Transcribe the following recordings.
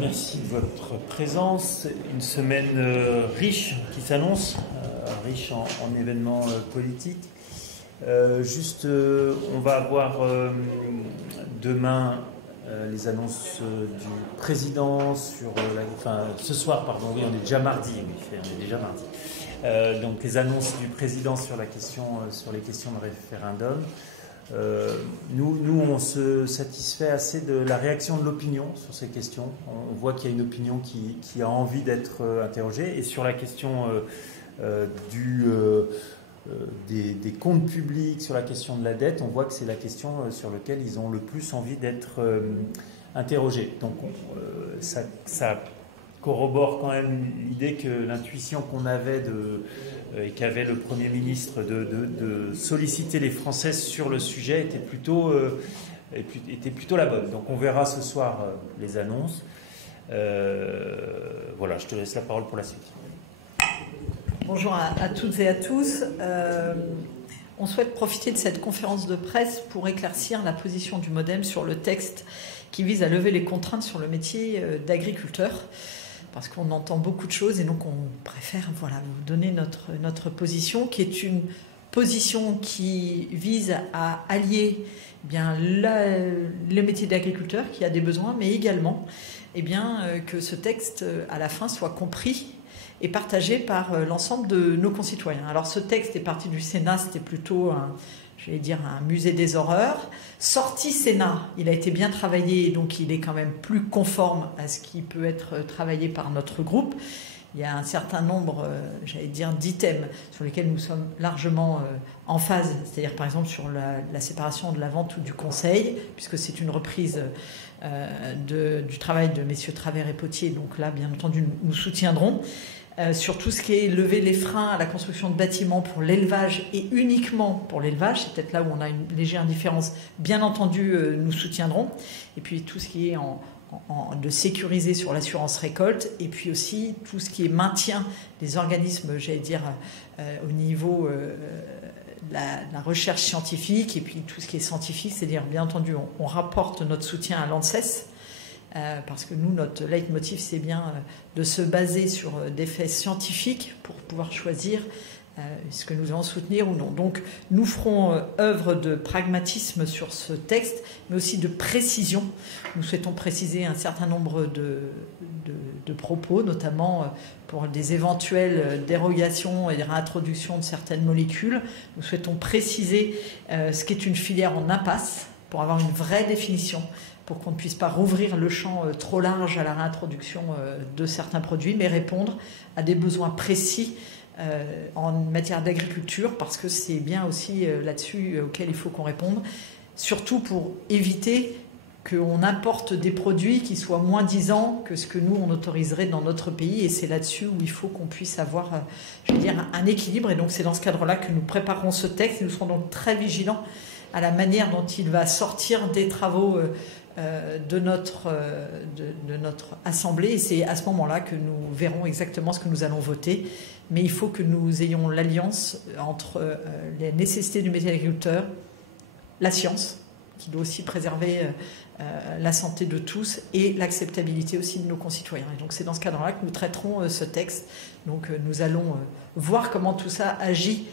Merci de votre présence. Une semaine riche qui s'annonce, riche en événements politiques. On va avoir demain les annonces du président sur ce soir, pardon, oui, on est déjà mardi, donc les annonces du président sur les questions de référendum. Nous, on se satisfait assez de la réaction de l'opinion sur ces questions. On voit qu'il y a une opinion qui a envie d'être interrogée. Et sur la question des comptes publics, sur la question de la dette, on voit que c'est la question sur laquelle ils ont le plus envie d'être interrogés. Donc ça corrobore quand même l'idée que l'intuition qu'on avait et qu'avait le Premier ministre de solliciter les Français sur le sujet était plutôt la bonne. Donc on verra ce soir les annonces. Voilà, je te laisse la parole pour la suite. Bonjour à toutes et à tous. On souhaite profiter de cette conférence de presse pour éclaircir la position du MoDem sur le texte qui vise à lever les contraintes sur le métier d'agriculteur. Parce qu'on entend beaucoup de choses et donc on préfère vous donner notre position, qui est une position qui vise à allier le métier d'agriculteur qui a des besoins, mais également que ce texte, à la fin, soit compris et partagé par l'ensemble de nos concitoyens. Alors ce texte est parti du Sénat, c'était plutôt un musée des horreurs. Sorti Sénat, il a été bien travaillé, donc il est quand même plus conforme à ce qui peut être travaillé par notre groupe. Il y a un certain nombre, d'items sur lesquels nous sommes largement en phase, c'est-à-dire par exemple sur la séparation de la vente ou du conseil, puisque c'est une reprise du travail de messieurs Travers et Potier, donc là, bien entendu, nous soutiendrons. Sur tout ce qui est lever les freins à la construction de bâtiments pour l'élevage et uniquement pour l'élevage, c'est peut-être là où on a une légère différence, bien entendu nous soutiendrons. Et puis tout ce qui est de sécuriser sur l'assurance récolte, et puis aussi tout ce qui est maintien des organismes, au niveau de la recherche scientifique, et puis tout ce qui est scientifique, c'est-à-dire bien entendu on rapporte notre soutien à l'ANSES, parce que nous, notre leitmotiv, c'est bien de se baser sur des faits scientifiques pour pouvoir choisir ce que nous allons soutenir ou non. Donc, nous ferons œuvre de pragmatisme sur ce texte, mais aussi de précision. Nous souhaitons préciser un certain nombre de propos, notamment pour des éventuelles dérogations et réintroductions de certaines molécules. Nous souhaitons préciser ce qu'est une filière en impasse pour avoir une vraie définition, pour qu'on ne puisse pas rouvrir le champ trop large à la réintroduction de certains produits, mais répondre à des besoins précis en matière d'agriculture, parce que c'est bien aussi là-dessus auquel il faut qu'on réponde, surtout pour éviter qu'on importe des produits qui soient moins disants que ce que nous, on autoriserait dans notre pays, et c'est là-dessus où il faut qu'on puisse avoir, un équilibre, et donc c'est dans ce cadre-là que nous préparerons ce texte, et nous serons donc très vigilants à la manière dont il va sortir des travaux de notre Assemblée, et c'est à ce moment-là que nous verrons exactement ce que nous allons voter. Mais il faut que nous ayons l'alliance entre les nécessités du métier d'agriculteur, la science, qui doit aussi préserver la santé de tous, et l'acceptabilité aussi de nos concitoyens. Et donc c'est dans ce cadre-là que nous traiterons ce texte. Donc nous allons voir comment tout ça agit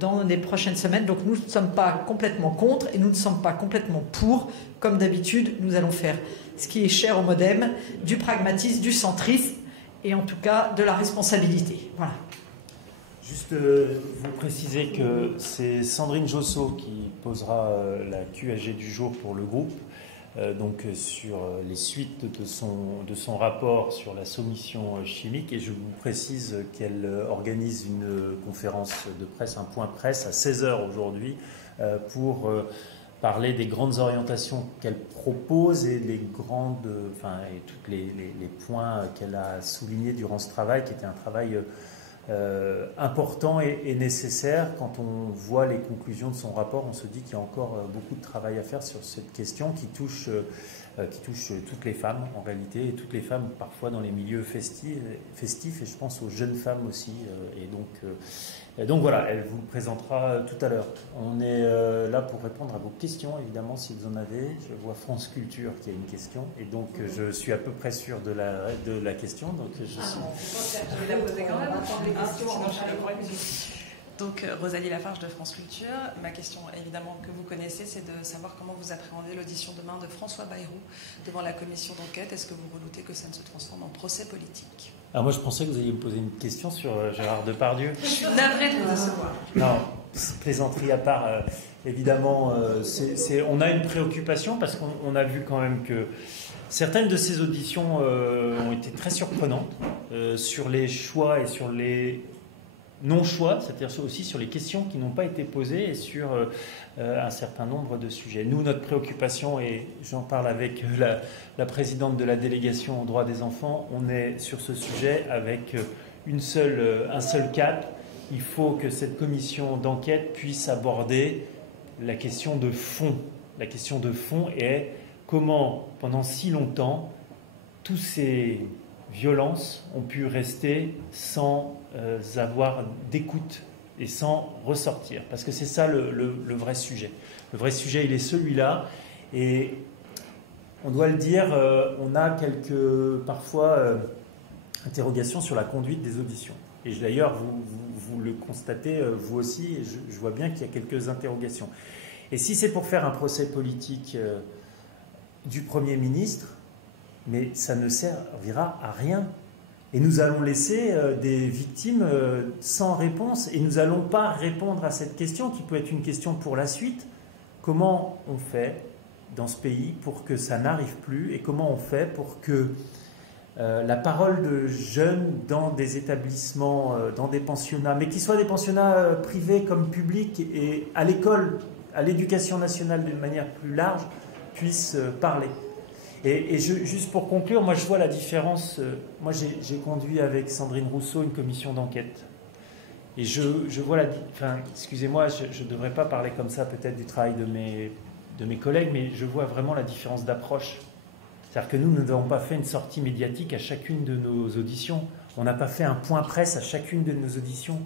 dans les prochaines semaines. Donc nous ne sommes pas complètement contre et nous ne sommes pas complètement pour. Comme d'habitude, nous allons faire ce qui est cher au MoDem, du pragmatisme, du centrisme, et en tout cas de la responsabilité. Voilà. Juste vous préciser que c'est Sandrine Josso qui posera la QAG du jour pour le groupe, sur les suites de son rapport sur la soumission chimique, et je vous précise qu'elle organise une conférence de presse, un point presse à 16h aujourd'hui pour parler des grandes orientations qu'elle propose et tous les points qu'elle a soulignés durant ce travail, qui était un travail important et nécessaire. Quand on voit les conclusions de son rapport, on se dit qu'il y a encore beaucoup de travail à faire sur cette question qui touche qui touche toutes les femmes en réalité, et toutes les femmes parfois dans les milieux festifs, et je pense aux jeunes femmes aussi. Et donc voilà, elle vous le présentera tout à l'heure. On est là pour répondre à vos questions, évidemment, si vous en avez. Je vois France Culture qui a une question, et donc je suis à peu près sûr de la question. Donc je suis... Je vais la poser quand même. Donc, Rosalie Lafarge de France Culture. Ma question, évidemment, que vous connaissez, c'est de savoir comment vous appréhendez l'audition demain de François Bayrou devant la commission d'enquête. Est-ce que vous redoutez que ça ne se transforme en procès politique? Alors moi, je pensais que vous alliez me poser une question sur Gérard Depardieu. Je suis navrée de vous recevoir. Non, plaisanterie à part, évidemment, on a une préoccupation parce qu'on a vu quand même que certaines de ces auditions ont été très surprenantes sur les choix et sur les non-choix, c'est-à-dire aussi sur les questions qui n'ont pas été posées et sur un certain nombre de sujets. Nous, notre préoccupation, et j'en parle avec la présidente de la délégation aux droits des enfants, on est sur ce sujet avec un seul cap. Il faut que cette commission d'enquête puisse aborder la question de fond. La question de fond est comment, pendant si longtemps, tous ces violences ont pu rester sans avoir d'écoute et sans ressortir. Parce que c'est ça le vrai sujet. Le vrai sujet, il est celui-là. Et on doit le dire, on a quelques, parfois, interrogations sur la conduite des auditions. Et d'ailleurs, vous le constatez, vous aussi, et je vois bien qu'il y a quelques interrogations. Et si c'est pour faire un procès politique du Premier ministre, mais ça ne servira à rien. Et nous allons laisser des victimes sans réponse, et nous n'allons pas répondre à cette question qui peut être une question pour la suite. Comment on fait dans ce pays pour que ça n'arrive plus, et comment on fait pour que la parole de jeunes dans des établissements, dans des pensionnats, mais qui soient des pensionnats privés comme publics, et à l'école, à l'éducation nationale d'une manière plus large, puisse parler. Et juste pour conclure, moi je vois la différence. Moi j'ai conduit avec Sandrine Rousseau une commission d'enquête. Et je vois excusez-moi, je ne devrais pas parler comme ça peut-être du travail de mes collègues, mais je vois vraiment la différence d'approche. C'est-à-dire que nous n'avons pas fait une sortie médiatique à chacune de nos auditions. On n'a pas fait un point presse à chacune de nos auditions.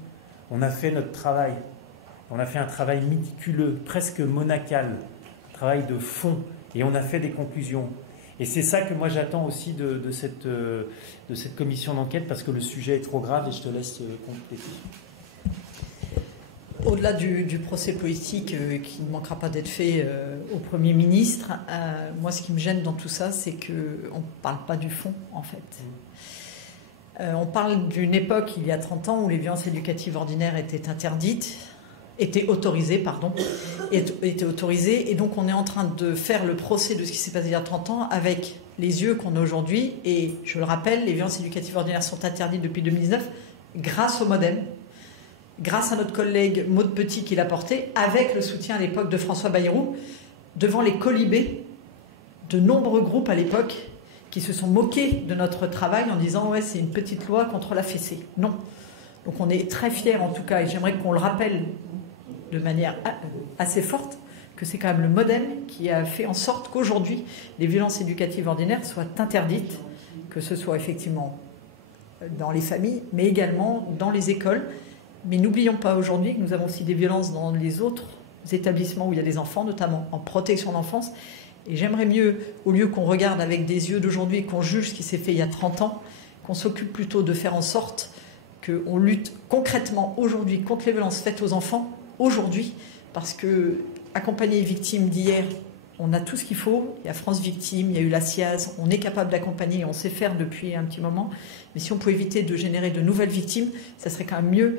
On a fait notre travail. On a fait un travail méticuleux, presque monacal, un travail de fond. Et on a fait des conclusions. Et c'est ça que moi j'attends aussi de cette commission d'enquête, parce que le sujet est trop grave, et je te laisse compléter. Au-delà du procès politique qui ne manquera pas d'être fait au Premier ministre, moi ce qui me gêne dans tout ça, c'est qu'on ne parle pas du fond en fait. On parle d'une époque, il y a 30 ans, où les violences éducatives ordinaires étaient autorisées, et donc on est en train de faire le procès de ce qui s'est passé il y a 30 ans avec les yeux qu'on a aujourd'hui, et je le rappelle, les violences éducatives ordinaires sont interdites depuis 2019 grâce au MoDem, grâce à notre collègue Maude Petit qui l'a porté, avec le soutien à l'époque de François Bayrou, devant les colibés de nombreux groupes à l'époque qui se sont moqués de notre travail en disant « ouais, c'est une petite loi contre la fessée ». Non. Donc on est très fiers en tout cas, et j'aimerais qu'on le rappelle de manière assez forte, que c'est quand même le MoDem qui a fait en sorte qu'aujourd'hui, les violences éducatives ordinaires soient interdites, que ce soit effectivement dans les familles, mais également dans les écoles. Mais n'oublions pas aujourd'hui que nous avons aussi des violences dans les autres établissements où il y a des enfants, notamment en protection d'enfance. Et j'aimerais mieux, au lieu qu'on regarde avec des yeux d'aujourd'hui et qu'on juge ce qui s'est fait il y a 30 ans, qu'on s'occupe plutôt de faire en sorte qu'on lutte concrètement aujourd'hui contre les violences faites aux enfants, aujourd'hui, parce que accompagner les victimes d'hier, on a tout ce qu'il faut. Il y a France Victime, il y a eu la SIAZ, on est capable d'accompagner, on sait faire depuis un petit moment. Mais si on peut éviter de générer de nouvelles victimes, ça serait quand même mieux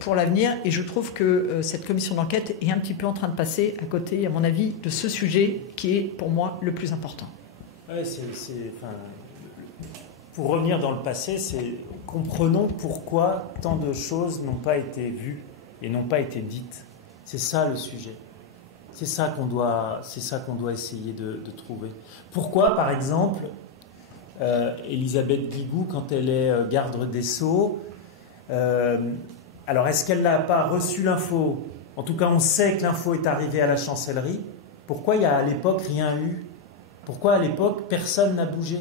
pour l'avenir. Et je trouve que cette commission d'enquête est un petit peu en train de passer à côté, à mon avis, de ce sujet qui est pour moi le plus important. Ouais, pour revenir dans le passé, comprenons pourquoi tant de choses n'ont pas été vues et n'ont pas été dites. C'est ça le sujet. C'est ça qu'on doit essayer de trouver. Pourquoi, par exemple, Elisabeth Guigou, quand elle est garde des Sceaux, alors est-ce qu'elle n'a pas reçu l'info? En tout cas, on sait que l'info est arrivée à la chancellerie. Pourquoi il n'y a à l'époque rien eu Pourquoi à l'époque, personne n'a bougé?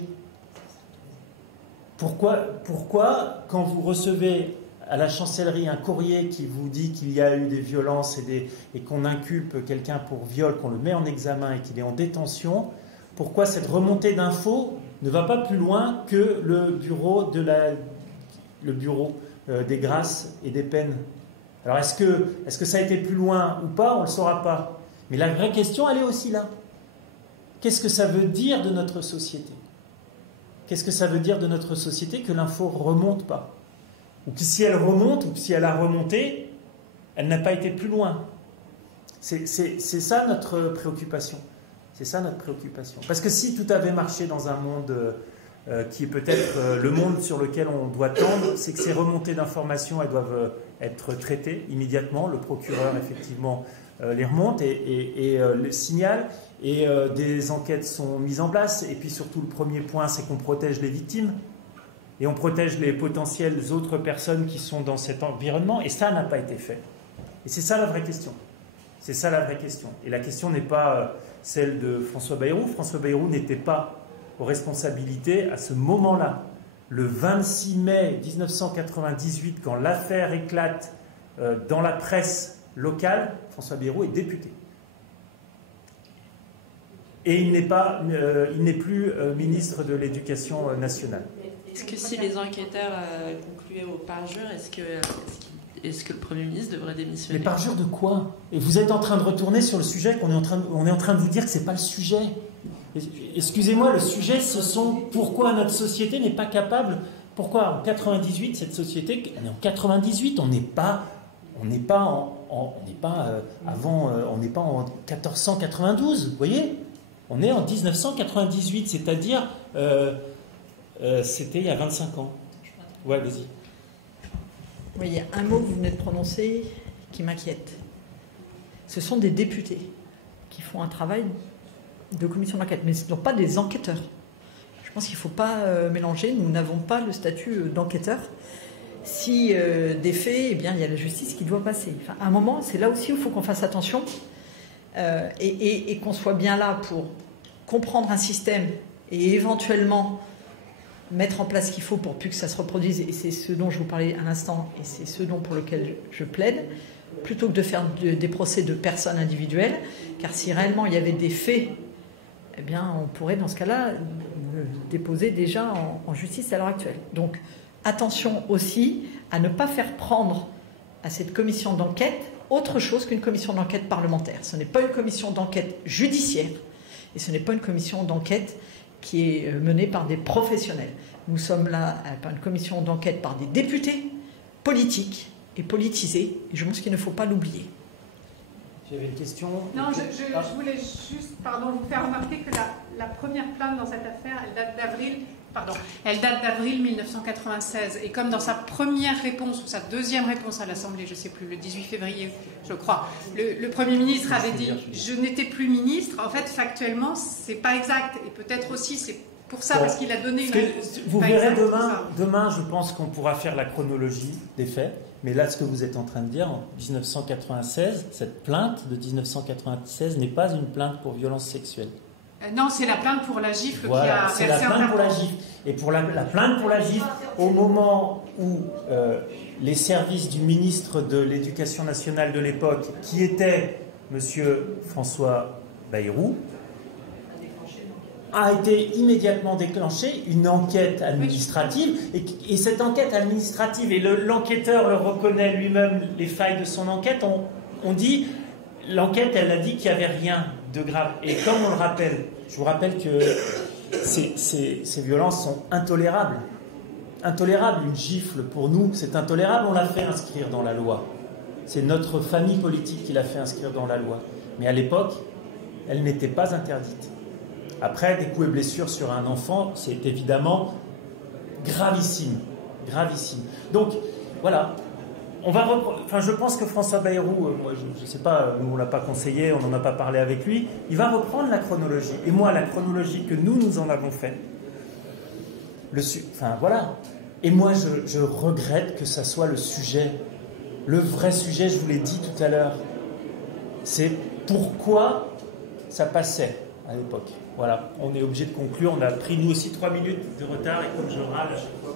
Pourquoi, quand vous recevez à la chancellerie un courrier qui vous dit qu'il y a eu des violences et qu'on inculpe quelqu'un pour viol, qu'on le met en examen et qu'il est en détention, pourquoi cette remontée d'infos ne va pas plus loin que le bureau des grâces et des peines? Alors est-ce que ça a été plus loin ou pas? On ne le saura pas. Mais la vraie question, elle est aussi là. Qu'est-ce que ça veut dire de notre société? Qu'est-ce que ça veut dire de notre société que l'info ne remonte pas? Ou que si elle remonte, ou que si elle a remonté, elle n'a pas été plus loin? C'est ça notre préoccupation. C'est ça notre préoccupation. Parce que si tout avait marché dans un monde qui est peut-être le monde sur lequel on doit tendre, c'est que ces remontées d'informations, elles doivent être traitées immédiatement. Le procureur, effectivement, les remonte et le signale. Et des enquêtes sont mises en place. Et puis surtout, le premier point, c'est qu'on protège les victimes. Et on protège les potentielles autres personnes qui sont dans cet environnement. Et ça n'a pas été fait. Et c'est ça la vraie question. C'est ça la vraie question. Et la question n'est pas celle de François Bayrou. François Bayrou n'était pas aux responsabilités à ce moment-là. Le 26 mai 1998, quand l'affaire éclate dans la presse locale, François Bayrou est député. Et il n'est plus ministre de l'Éducation nationale. Est-ce que si les enquêteurs concluaient au parjure, est-ce que le Premier ministre devrait démissionner? Mais parjure de quoi? Et vous êtes en train de retourner sur le sujet on est en train de vous dire que ce n'est pas le sujet. Excusez-moi, le sujet, ce sont pourquoi notre société n'est pas capable. Pourquoi en 98, cette société, on est en 98, on n'est pas en 1492, vous voyez? On est en 1998, c'est-à-dire c'était il y a 25 ans. Ouais, vas-y. Oui, il y a un mot que vous venez de prononcer qui m'inquiète. Ce sont des députés qui font un travail de commission d'enquête, mais ce ne sont pas des enquêteurs. Je pense qu'il ne faut pas mélanger. Nous n'avons pas le statut d'enquêteur. Si des faits, eh bien, il y a la justice qui doit passer. Enfin, à un moment, c'est là aussi où il faut qu'on fasse attention et qu'on soit bien là pour comprendre un système et éventuellement mettre en place ce qu'il faut pour plus que ça se reproduise. Et c'est ce dont je vous parlais à l'instant et c'est ce dont pour lequel je plaide, plutôt que de faire des procès de personnes individuelles, car si réellement il y avait des faits, eh bien, on pourrait dans ce cas-là déposer déjà en justice à l'heure actuelle. Donc, attention aussi à ne pas faire prendre à cette commission d'enquête autre chose qu'une commission d'enquête parlementaire. Ce n'est pas une commission d'enquête judiciaire et ce n'est pas une commission d'enquête qui est menée par des professionnels. Nous sommes là par une commission d'enquête par des députés politiques et politisés. Et je pense qu'il ne faut pas l'oublier. J'avais une question. Non, je voulais juste vous faire remarquer que la première plainte dans cette affaire, elle date d'avril 1996. Et comme dans sa première réponse ou sa deuxième réponse à l'Assemblée, je ne sais plus, le 18 février, je crois, le Premier ministre avait dit « je n'étais plus ministre ». En fait, factuellement, ce n'est pas exact. Et peut-être aussi, c'est pour ça, parce qu'il a donné une réponse. Vous verrez demain, je pense qu'on pourra faire la chronologie des faits. Mais là, ce que vous êtes en train de dire, en 1996, cette plainte de 1996 n'est pas une plainte pour violence sexuelle. Non, c'est la plainte pour la gifle voilà, qui a c'est la plainte pour la gifle. Et pour la plainte pour la gifle, au moment où les services du ministre de l'Éducation nationale de l'époque, qui était M. François Bayrou, a été immédiatement déclenchée une enquête administrative. Et cette enquête administrative, et l'enquêteur le reconnaît lui-même, les failles de son enquête, on dit, l'enquête, elle a dit qu'il n'y avait rien de grave. Et comme on le rappelle, je vous rappelle que ces violences sont intolérables. Intolérables. Une gifle, pour nous, c'est intolérable. On l'a fait inscrire dans la loi. C'est notre famille politique qui l'a fait inscrire dans la loi. Mais à l'époque, elle n'était pas interdite. Après, des coups et blessures sur un enfant, c'est évidemment gravissime. Gravissime. Donc, voilà. Je pense que François Bayrou, moi, je ne sais pas, nous on ne l'a pas conseillé, on n'en a pas parlé avec lui, il va reprendre la chronologie. Et moi, la chronologie que nous en avons fait, voilà. Et moi, je regrette que ça soit le sujet. Le vrai sujet, je vous l'ai dit tout à l'heure, c'est pourquoi ça passait à l'époque. Voilà, on est obligé de conclure. On a pris nous aussi 3 minutes de retard et comme je râle à chaque fois.